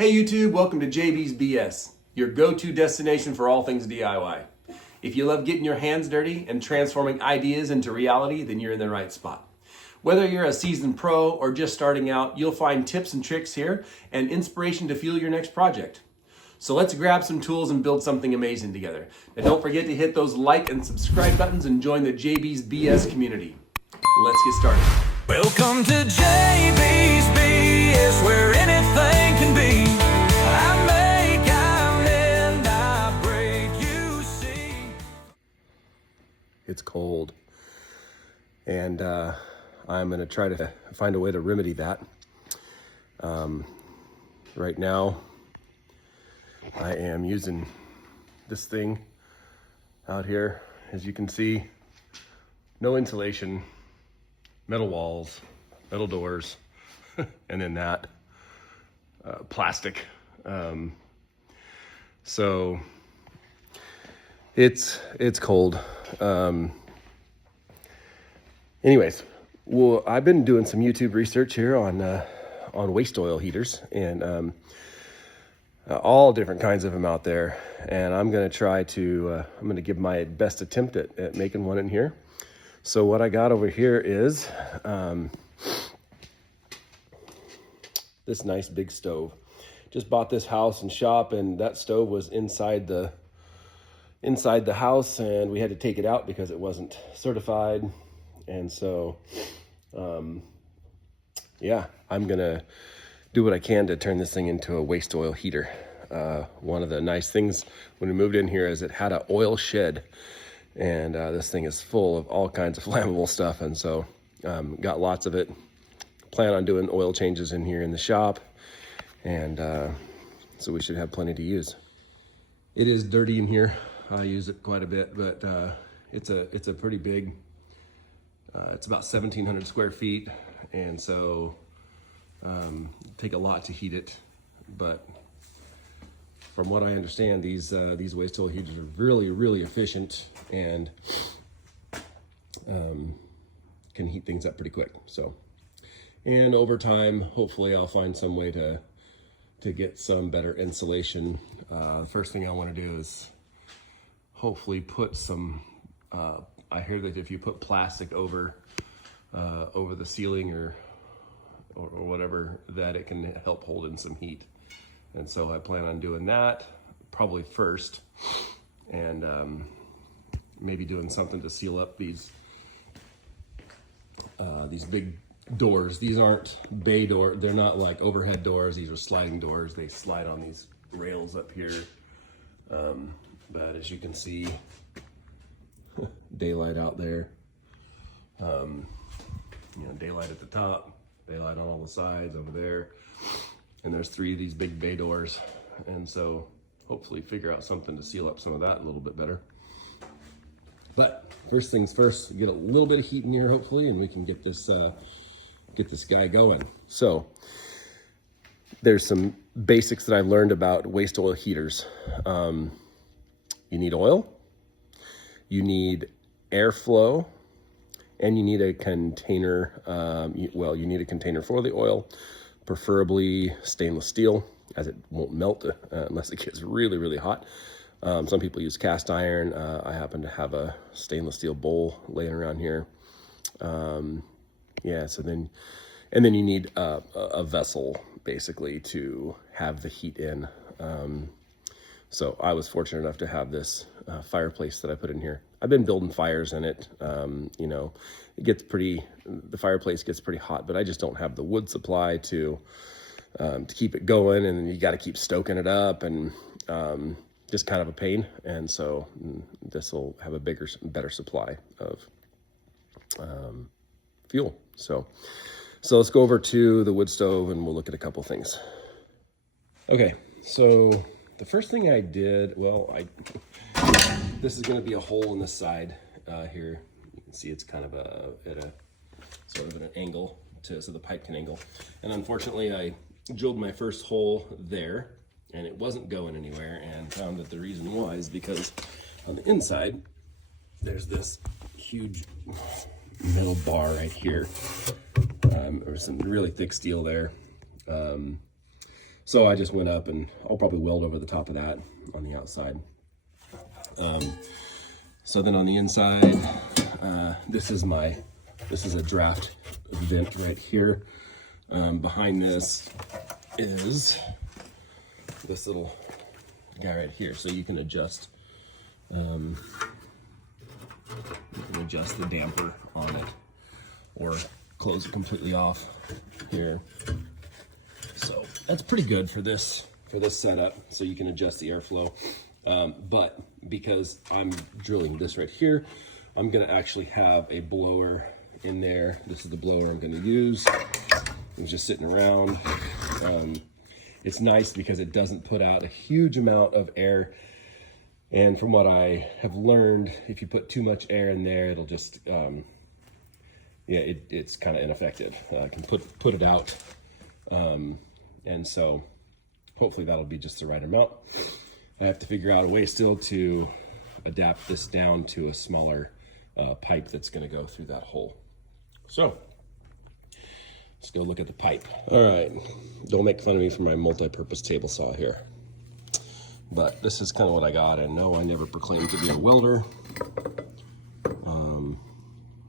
Hey YouTube, welcome to JB's BS, your go-to destination for all things DIY. If you love getting your hands dirty and transforming ideas into reality, then you're in the right spot. Whether you're a seasoned pro or just starting out, you'll find tips and tricks here and inspiration to fuel your next project. So let's grab some tools and build something amazing together. And don't forget to hit those like and subscribe buttons and join the JB's BS community. Let's get started. Welcome to JB's BS, where anything can be. I make, I mend, I break, you see. It's cold, and I'm going to try to find a way to remedy that. Right now, I am using this thing out here. As you can see, no insulation, metal walls, metal doors, and then that plastic. So it's cold. Anyways, well, I've been doing some YouTube research here on waste oil heaters, and all different kinds of them out there. And I'm going to try to I'm going to give my best attempt at making one in here. So what I got over here is this nice big stove. Just bought this house and shop, and that stove was inside the house, and we had to take it out because it wasn't certified. And so yeah, I'm gonna do what I can to turn this thing into a waste oil heater. One of the nice things when we moved in here is it had an oil shed, and this thing is full of all kinds of flammable stuff, and so got lots of it. Plan on doing oil changes in here in the shop, and so we should have plenty to use. It is dirty in here. I use it quite a bit, but it's a pretty big. It's about 1,700 square feet, and so take a lot to heat it. But from what I understand, these waste oil heaters are really efficient and can heat things up pretty quick. So, and over time, hopefully, I'll find some way to get some better insulation. The first thing I want to do is hopefully put some. I hear that if you put plastic over the ceiling or whatever, that it can help hold in some heat. And so I plan on doing that probably first, and maybe doing something to seal up these big doors. These aren't bay door. They're not like overhead doors. These are sliding doors. They slide on these rails up here. But as you can see, daylight out there. Daylight at the top, daylight on all the sides over there. And there's 3 of these big bay doors. And so hopefully figure out something to seal up some of that a little bit better. But first things first, get a little bit of heat in here hopefully, and we can get this guy going. So there's some basics that I've learned about waste oil heaters. You need oil, you need airflow, and you need a container. You need a container for the oil, preferably stainless steel, as it won't melt unless it gets really hot. Some people use cast iron. I happen to have a stainless steel bowl laying around here. So then you need a vessel basically to have the heat in. So I was fortunate enough to have this fireplace that I put in here. I've been building fires in it. The fireplace gets pretty hot, but I just don't have the wood supply to keep it going, and you got to keep stoking it up, and just kind of a pain. And so this will have a better supply of fuel. So let's go over to the wood stove and we'll look at a couple things. Okay, so the first thing I did, this is going to be a hole in the side here. You can see it's kind of at a sort of an angle so the pipe can angle. And unfortunately, I drilled my first hole there, and it wasn't going anywhere. And found that the reason was because on the inside there's this huge metal bar right here. Or some really thick steel there. So I just went up, and I'll probably weld over the top of that on the outside. So then on the inside, this is a draft vent right here. Behind this is this little guy right here, so you can adjust the damper on it, or close it completely off here. So that's pretty good for this setup. So you can adjust the airflow. But because I'm drilling this right here, I'm gonna actually have a blower in there. This is the blower I'm gonna use. It's just sitting around. It's nice because it doesn't put out a huge amount of air. And from what I have learned, if you put too much air in there, it'll just, it's kind of ineffective. I can put it out. And so hopefully that'll be just the right amount. I have to figure out a way still to adapt this down to a smaller pipe that's going to go through that hole. So let's go look at the pipe. All right, don't make fun of me for my multi-purpose table saw here, but this is kind of what I got. And no, I never proclaimed to be a welder,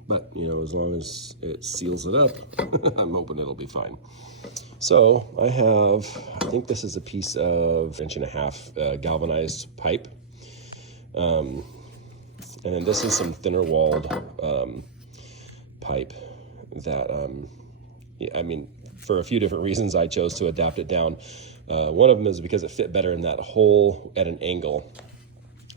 but you know, as long as it seals it up, I'm hoping it'll be fine. So I think this is a piece of 1.5 inch galvanized pipe. And then this is some thinner walled pipe that, I mean, for a few different reasons, I chose to adapt it down. One of them is because it fit better in that hole at an angle.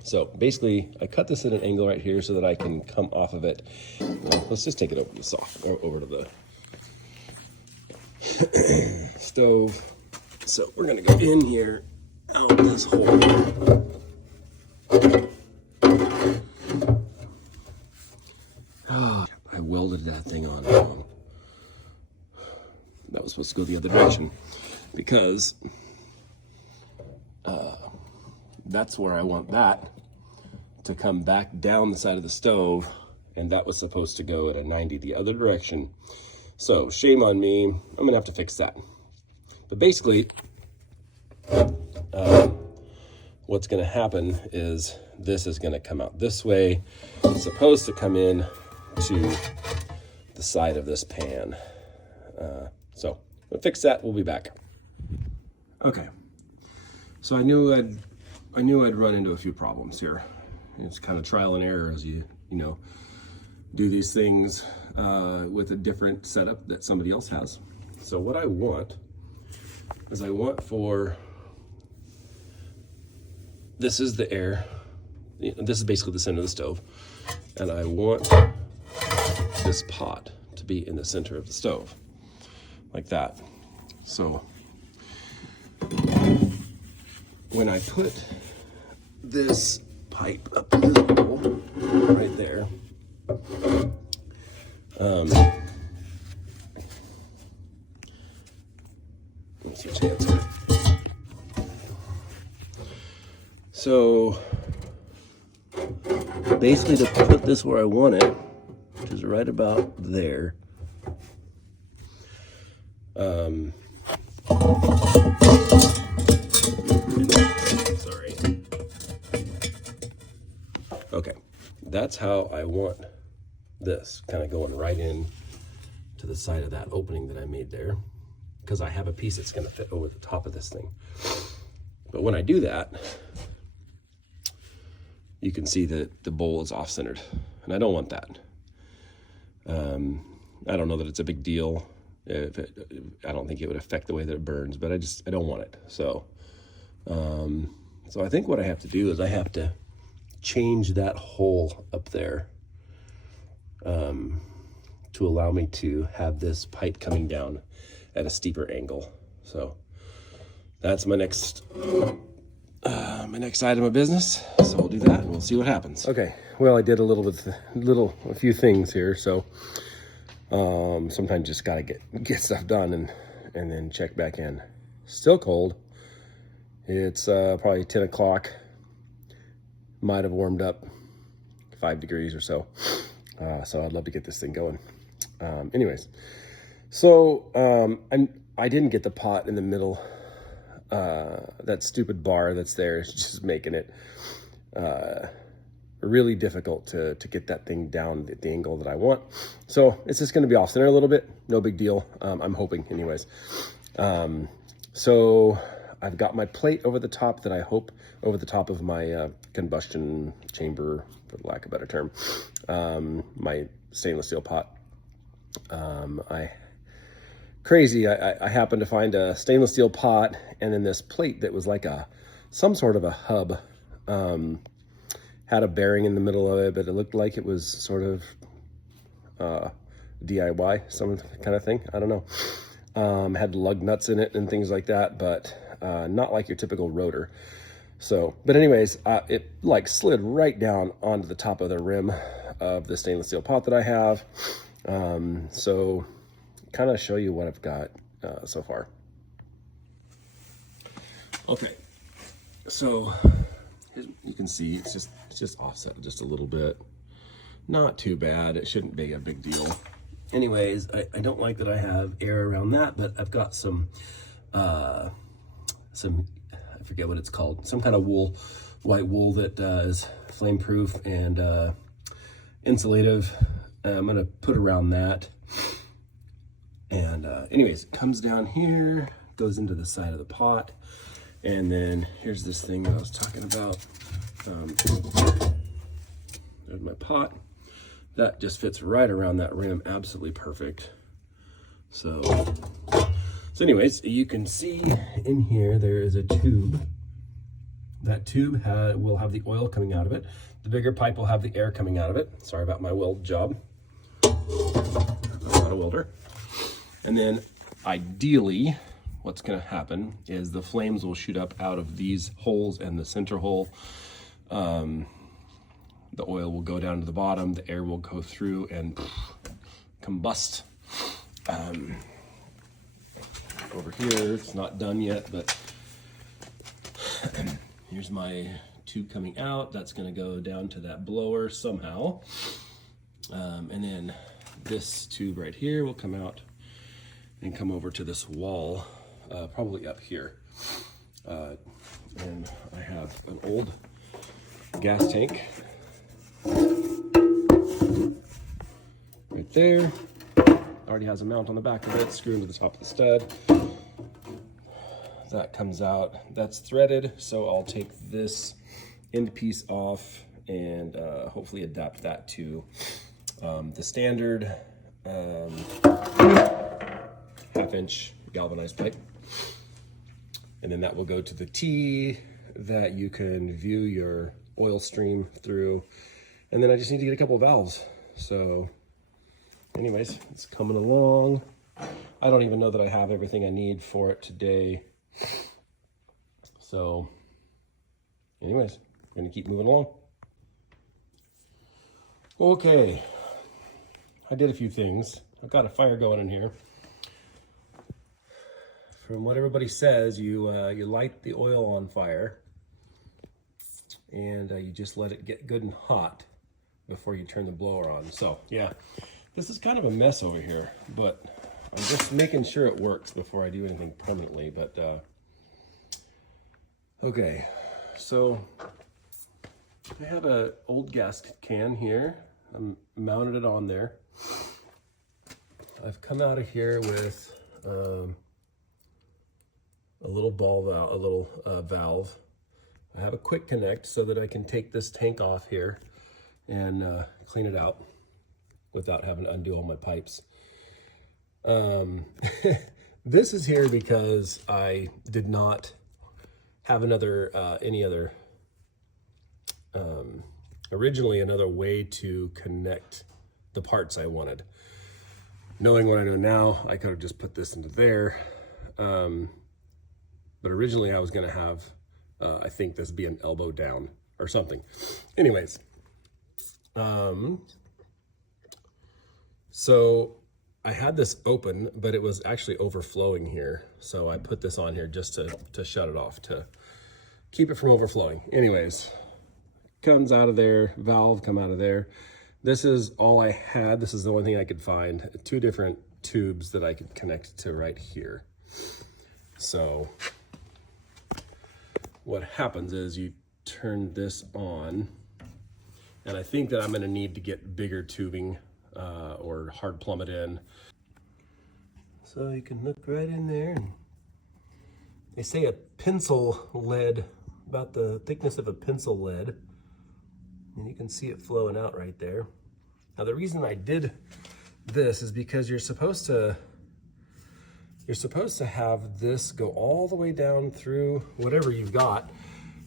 So basically, I cut this at an angle right here so that I can come off of it. Well, let's just take it over to the saw, or over to the stove. So we're gonna go in here, out this hole. I welded that thing on wrong. That was supposed to go the other direction because that's where I want that to come back down the side of the stove, and that was supposed to go at a 90 the other direction. So shame on me, I'm gonna have to fix that. But basically, what's gonna happen is this is gonna come out this way. It's supposed to come in to the side of this pan. So we'll fix that, we'll be back. Okay, so I knew I'd run into a few problems here. It's kind of trial and error as you do these things with a different setup that somebody else has. So what I want is this is the air. This is basically the center of the stove. And I want this pot to be in the center of the stove, like that. So when I put this pipe up in this hole right there, let's see what chance here. So basically, to put this where I want it, which is right about there, sorry. Okay, that's how I want this, kind of going right in to the side of that opening that I made there, because I have a piece that's going to fit over the top of this thing. But when I do that, you can see that the bowl is off-centered, and I don't want that. I don't know that it's a big deal. I don't think it would affect the way that it burns, but I don't want it. So I think what I have to do is I have to change that hole up there to allow me to have this pipe coming down at a steeper angle. So that's my next item of business. So we'll do that and we'll see what happens. Okay, well, I did a few things here. So sometimes just gotta get stuff done and then check back in. Still cold. It's probably 10 o'clock. Might have warmed up 5 degrees or so. So I'd love to get this thing going. Anyways, so I didn't get the pot in the middle that stupid bar that's there is just making it really difficult to get that thing down at the angle that I want. So it's just going to be off center a little bit. No big deal. I'm hoping anyways. So I've got my plate over the top that I hope over the top of my combustion chamber, for lack of a better term, my stainless steel pot. I happened to find a stainless steel pot and then this plate that was like some sort of a hub. Had a bearing in the middle of it, but it looked like it was sort of DIY, some kind of thing. I don't know. Had lug nuts in it and things like that, but not like your typical rotor. So, but anyways, it like slid right down onto the top of the rim of the stainless steel pot that I have. So kind of show you what I've got so far. Okay, so you can see it's just offset just a little bit. Not too bad. It shouldn't be a big deal. Anyways, I don't like that I have air around that, but I've got some I forget what it's called, some kind of wool, white wool that is flame proof and insulative. I'm gonna put around that. And anyways, it comes down here, goes into the side of the pot. And then here's this thing that I was talking about. There's my pot. That just fits right around that rim, absolutely perfect. So anyways, you can see in here, there is a tube. That tube will have the oil coming out of it. The bigger pipe will have the air coming out of it. Sorry about my weld job. I'm not a welder. And then ideally, what's going to happen is the flames will shoot up out of these holes and the center hole. The oil will go down to the bottom, the air will go through and combust. Over here, it's not done yet, but here's my tube coming out. That's going to go down to that blower somehow. And then this tube right here will come out and come over to this wall, probably up here. And I have an old gas tank right there. Already has a mount on the back of it, screw into the top of the stud. That comes out, that's threaded, so I'll take this end piece off and hopefully adapt that to the standard half-inch galvanized pipe. And then that will go to the T that you can view your oil stream through. And then I just need to get a couple of valves. So anyways, it's coming along. I don't even know that I have everything I need for it today. So anyways, we're gonna keep moving along. Okay, I did a few things. I've got a fire going in here. From what everybody says, you light the oil on fire and you just let it get good and hot before you turn the blower on. So yeah, this is kind of a mess over here, but I'm just making sure it works before I do anything permanently. But okay, so I have an old gas can here. I'm mounted it on there. I've come out of here with a little ball valve, a little valve. I have a quick connect so that I can take this tank off here and clean it out without having to undo all my pipes. This is here because I did not have originally another way to connect the parts I wanted. Knowing what I know now, I could have just put this into there. But originally I was gonna have, I think this be an elbow down or something. Anyways, so I had this open, but it was actually overflowing here. So I put this on here just to shut it off, to keep it from overflowing. Anyways, comes out of there, valve come out of there. This is all I had. This is the only thing I could find. 2 different tubes that I could connect to right here. So what happens is you turn this on, and I think that I'm going to need to get bigger tubing or hard plummet in. So you can look right in there. And they say a pencil lead, about the thickness of a pencil lead, and you can see it flowing out right there. Now the reason I did this is because you're supposed to have this go all the way down through whatever you've got,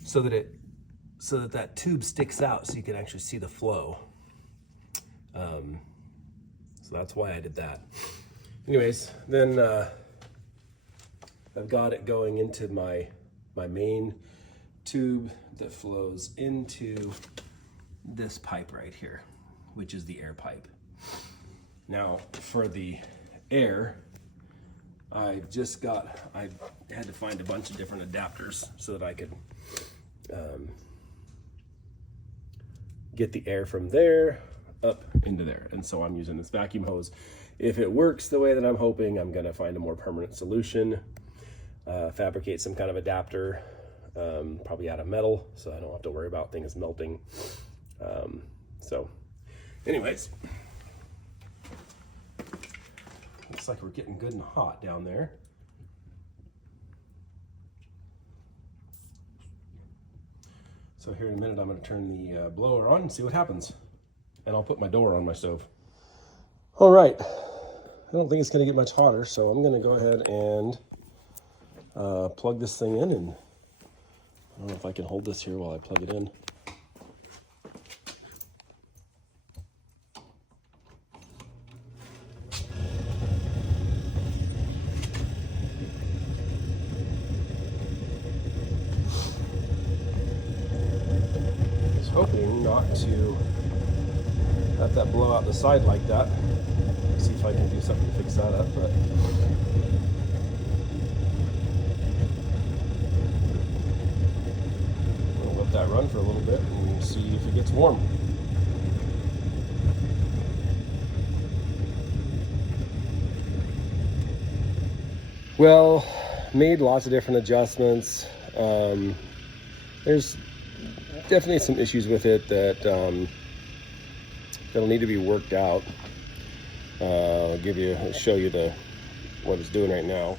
so that that tube sticks out so you can actually see the flow. So that's why I did that. Anyways, then I've got it going into my main tube that flows into this pipe right here, which is the air pipe. Now for the air, I had to find a bunch of different adapters so that I could get the air from there up into there. And so I'm using this vacuum hose. If it works the way that I'm hoping, I'm gonna find a more permanent solution, fabricate some kind of adapter, probably out of metal, so I don't have to worry about things melting. So anyways, looks like we're getting good and hot down there. So here in a minute, I'm going to turn the blower on and see what happens. And I'll put my door on my stove. All right. I don't think it's going to get much hotter, so I'm going to go ahead and plug this thing in. And I don't know if I can hold this here while I plug it in. Hoping not to have that blow out the side like that. See if I can do something to fix that up, but we'll let that run for a little bit and see if it gets warm. Well, made lots of different adjustments. There's definitely some issues with it that that'll need to be worked out. I'll show you what it's doing right now.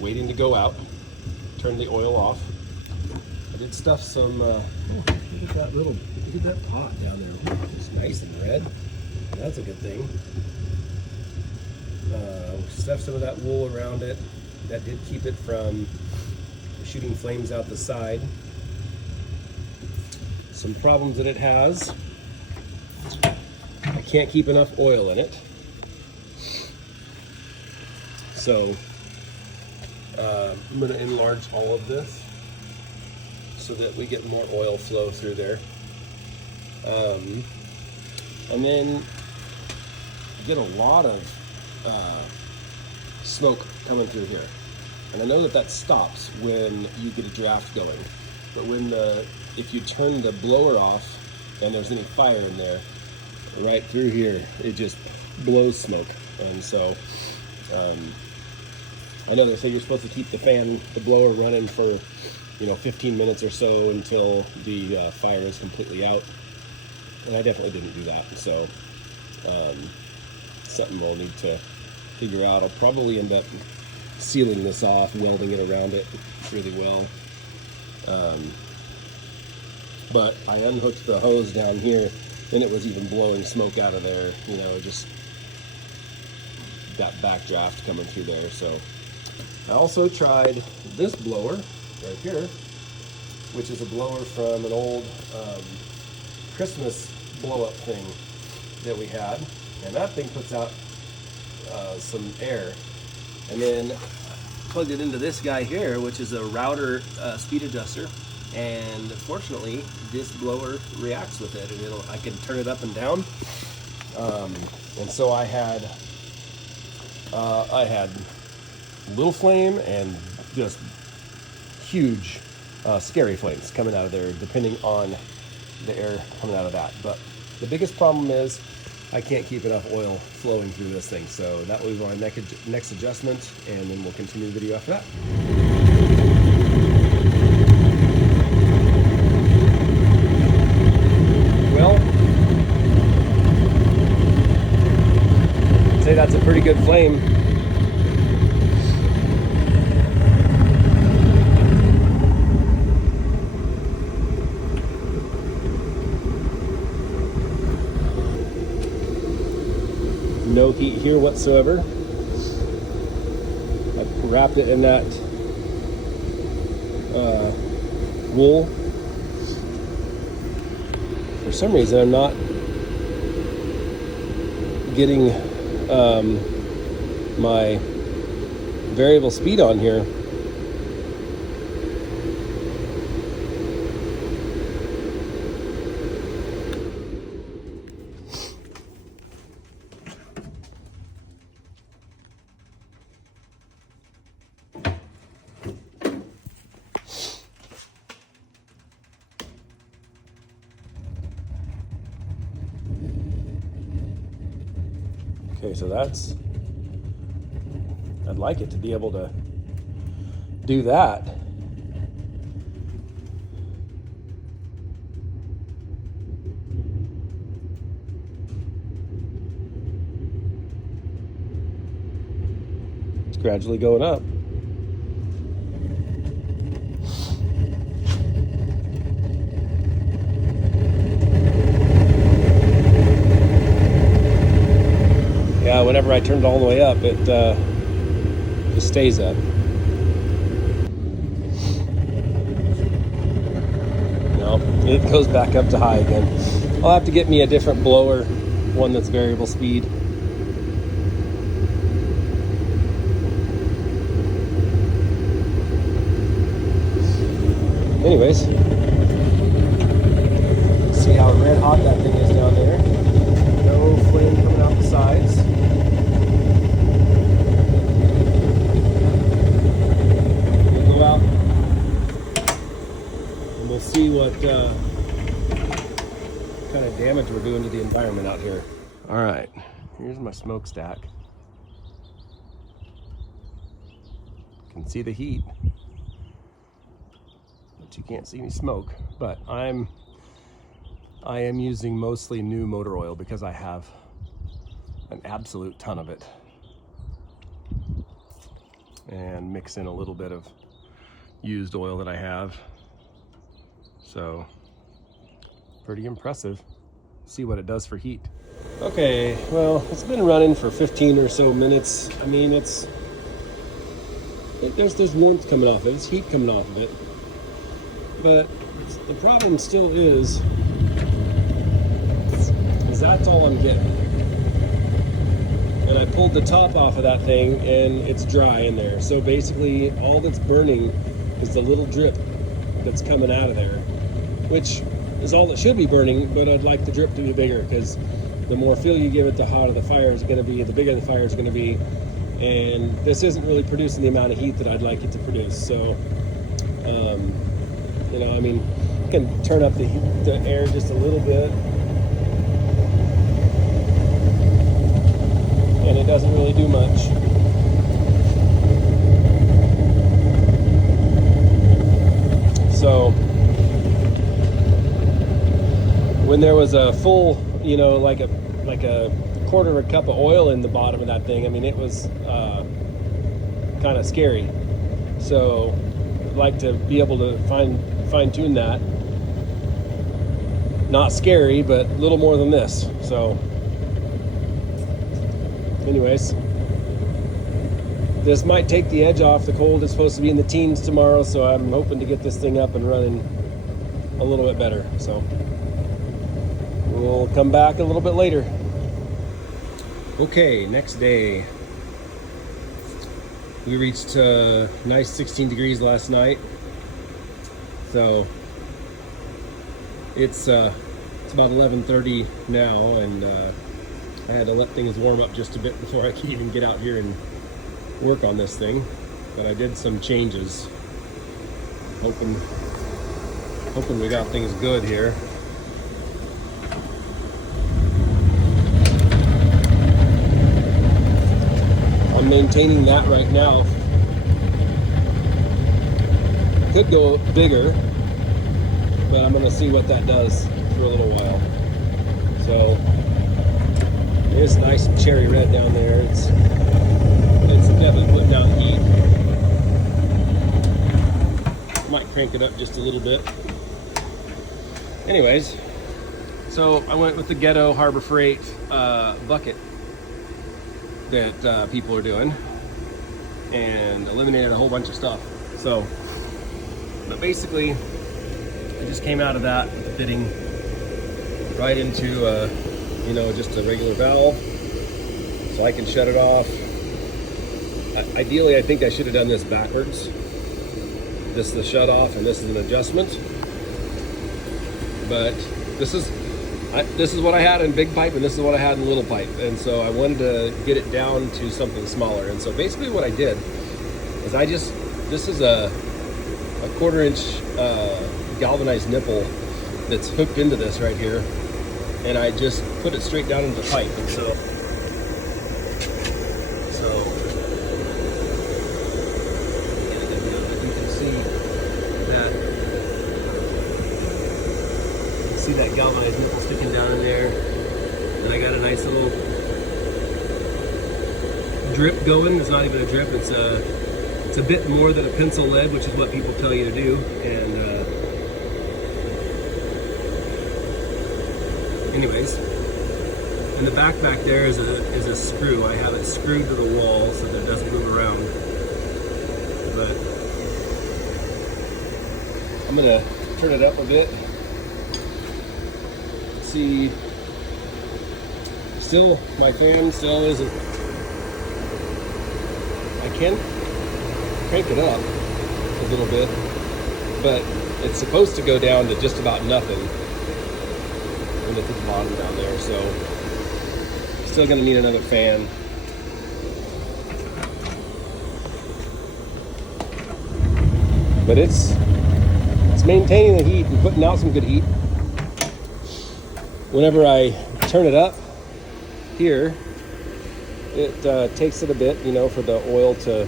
Waiting to go out. Turn the oil off. I did stuff some. Look at that pot down there. It's nice and red. That's a good thing. Stuffed some of that wool around it. That did keep it from shooting flames out the side. Some problems that it has. I can't keep enough oil in it. So I'm going to enlarge all of this so that we get more oil flow through there. And then get a lot of smoke coming through here. And I know that stops when you get a draft going. But if you turn the blower off and there's any fire in there, right through here, it just blows smoke. And so I know they say you're supposed to keep the blower running for 15 minutes or so until the fire is completely out. And I definitely didn't do that. So something we'll need to figure out. I'll probably end up sealing this off, welding it around it really well. But I unhooked the hose down here and it was even blowing smoke out of there. Just got backdraft coming through there. So I also tried this blower right here, which is a blower from an old Christmas blow-up thing that we had. And that thing puts out some air. And then plugged it into this guy here, which is a router speed adjuster. And fortunately, this blower reacts with it, and I can turn it up and down. And so I had little flame and just huge, scary flames coming out of there, depending on the air coming out of that. But the biggest problem is I can't keep enough oil flowing through this thing. So that will be my next adjustment, and then we'll continue the video after that. flame. No heat here whatsoever. I wrapped it in that wool. For some reason, I'm not getting my variable speed on here. Okay, so that's, I'd like it to be able to do that. It's gradually going up. Yeah, whenever I turn it all the way up, it just stays up. No, it goes back up to high again. I'll have to get me a different blower, one that's variable speed. Anyways, see how red hot that thing is down there. No flame coming out the sides. We'll go out and we'll see what kind of damage we're doing to the environment out here. All right, here's my smokestack. You can see the heat, but you can't see me smoke. But I am using mostly new motor oil because I have an absolute ton of it, and mix in a little bit of used oil that I have. So pretty impressive. See what it does for heat. Okay, well, it's been running for 15 or so minutes. I mean, there's warmth coming off of it. It's heat coming off of it. But the problem still is that's all I'm getting. And I pulled the top off of that thing and it's dry in there. So basically all that's burning is the little drip that's coming out of there, which is all that should be burning, but I'd like the drip to be bigger, because the more fuel you give it, the hotter the fire is going to be, the bigger the fire is going to be. And this isn't really producing the amount of heat that I'd like it to produce. So, you know, I mean, you can turn up the air just a little bit, and it doesn't really do much. So when there was a full, you know, like a quarter of a cup of oil in the bottom of that thing, I mean, it was kind of scary. So I'd like to be able to fine tune that. Not scary, but a little more than this. So anyways, this might take the edge off. The cold is supposed to be in the teens tomorrow, so I'm hoping to get this thing up and running a little bit better. So we'll come back a little bit later. Okay, next day. We reached nice 16 degrees last night. So it's about 11:30 now, and I had to let things warm up just a bit before I could even get out here and work on this thing. But I did some changes. Hoping we got things good here. I'm maintaining that right now. Could go bigger, but I'm gonna see what that does for a little while. So there's nice cherry red down there. It's have been putting down heat. Might crank it up just a little bit. Anyways, so I went with the Ghetto Harbor Freight bucket that people are doing, and eliminated a whole bunch of stuff. So, but basically, I just came out of that with the fitting right into you know, just a regular valve, so I can shut it off. Ideally, I think I should have done this backwards. This is the shut off, and this is an adjustment. But this is what I had in big pipe, and this is what I had in little pipe, and so I wanted to get it down to something smaller. And so basically, what I did is this is a 1/4 inch galvanized nipple that's hooked into this right here, and I just put it straight down into the pipe. And so you can see that galvanized nipple sticking down in there, and I got a nice little drip going. It's not even a drip, it's a bit more than a pencil lead, which is what people tell you to do. And anyways, in the back there is a screw. I have it screwed to the wall so that it doesn't move around. But I'm gonna turn it up a bit. See, still, my fan still isn't. I can crank it up a little bit, but it's supposed to go down to just about nothing when it's at the bottom down there. So, still gonna need another fan. But it's maintaining the heat and putting out some good heat. Whenever I turn it up here, it takes it a bit, you know, for the oil to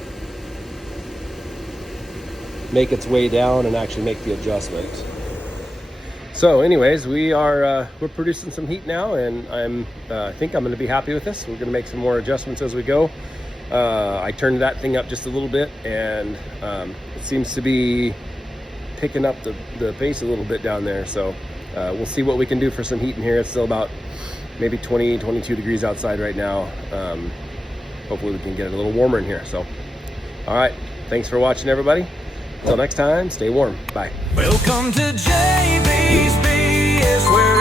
make its way down and actually make the adjustment. So anyways, we're producing some heat now, and I think I'm going to be happy with this. We're going to make some more adjustments as we go. I turned that thing up just a little bit, and it seems to be picking up the pace a little bit down there. So we'll see what we can do for some heat in here. It's still about maybe 20, 22 degrees outside right now. Hopefully we can get it a little warmer in here. So, all right. Thanks for watching, everybody. Until next time, stay warm. Bye. Welcome to JB's BS, where